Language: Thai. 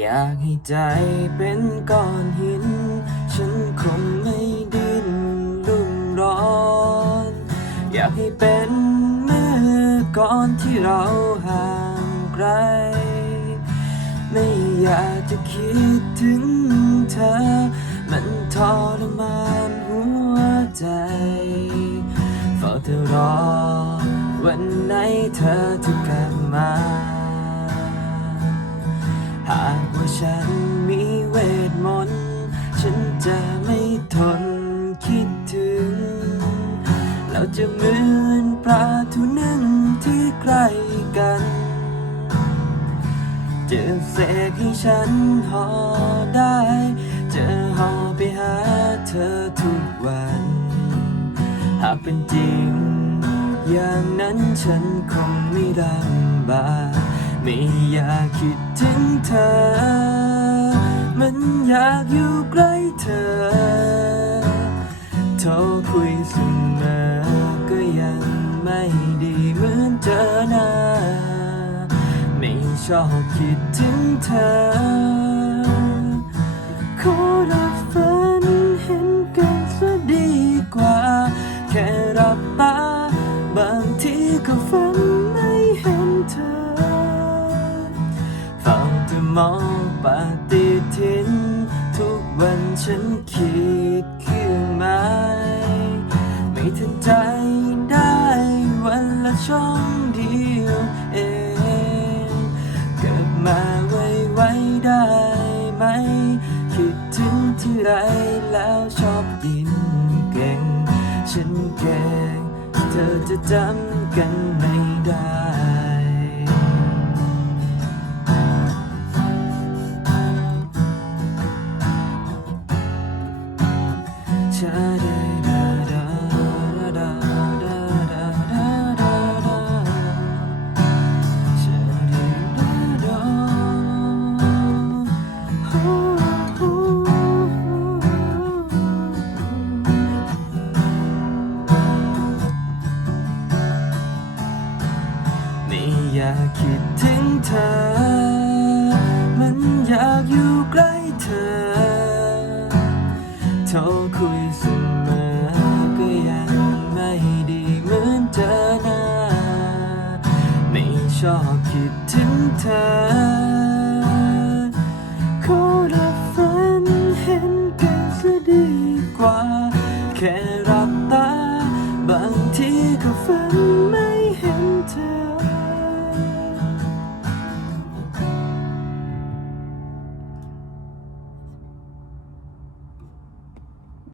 อยากให้ใจเป็นก้อนหิน ฉันคงไม่ดิ้นรุ่มร้อน อยากให้เป็นเมื่อก่อนที่เราห่างไกล ไม่อยากจะคิดถึงเธอ มันทรมานหัวใจเฝ้าเธอรอ วันไหนเธอจะกลับมาหา ฉันมีเวทมนต์ฉันจะไม่ทนคิดถึง เราจะเหมือนปลาทูนึ่งที่ใกล้กันจะเสกให้ฉันห่อได้ จะห่อไปหาเธอทุกวัน หากเป็นจริง อย่างนั้นฉันคงไม่ลำบาก ไม่อยากคิดถึงเธอ มันอยากอยู่ใกล้เธอ โทรคุยเสมอก็ยังไม่ดีเหมือนเจอหน้า ไม่ชอบคิดถึงเธอ ขอรับฝันเห็นกันซะดีกว่า แค่รับตา บางทีก็ฝันไม่เห็นเธอ มองปฏิทิน ทุกวันฉันคิดขึ้นหมายไม่ทันใจได้วันละช่องเดียวเอง เกิดมาไวๆได้ไหม คิดถึงที่ไรแล้วชอบกินเก่ง ฉันแกงเธอจะจำกันไม่ได้ อ้โอ้ไม่อยากคิดถึงเธอ มันอยากอยู่ใกล้เธอ รคุยเสมอก็ยังไม่ดีเหมือนเจอหน้าไม่ชอบคิดถึงเธอ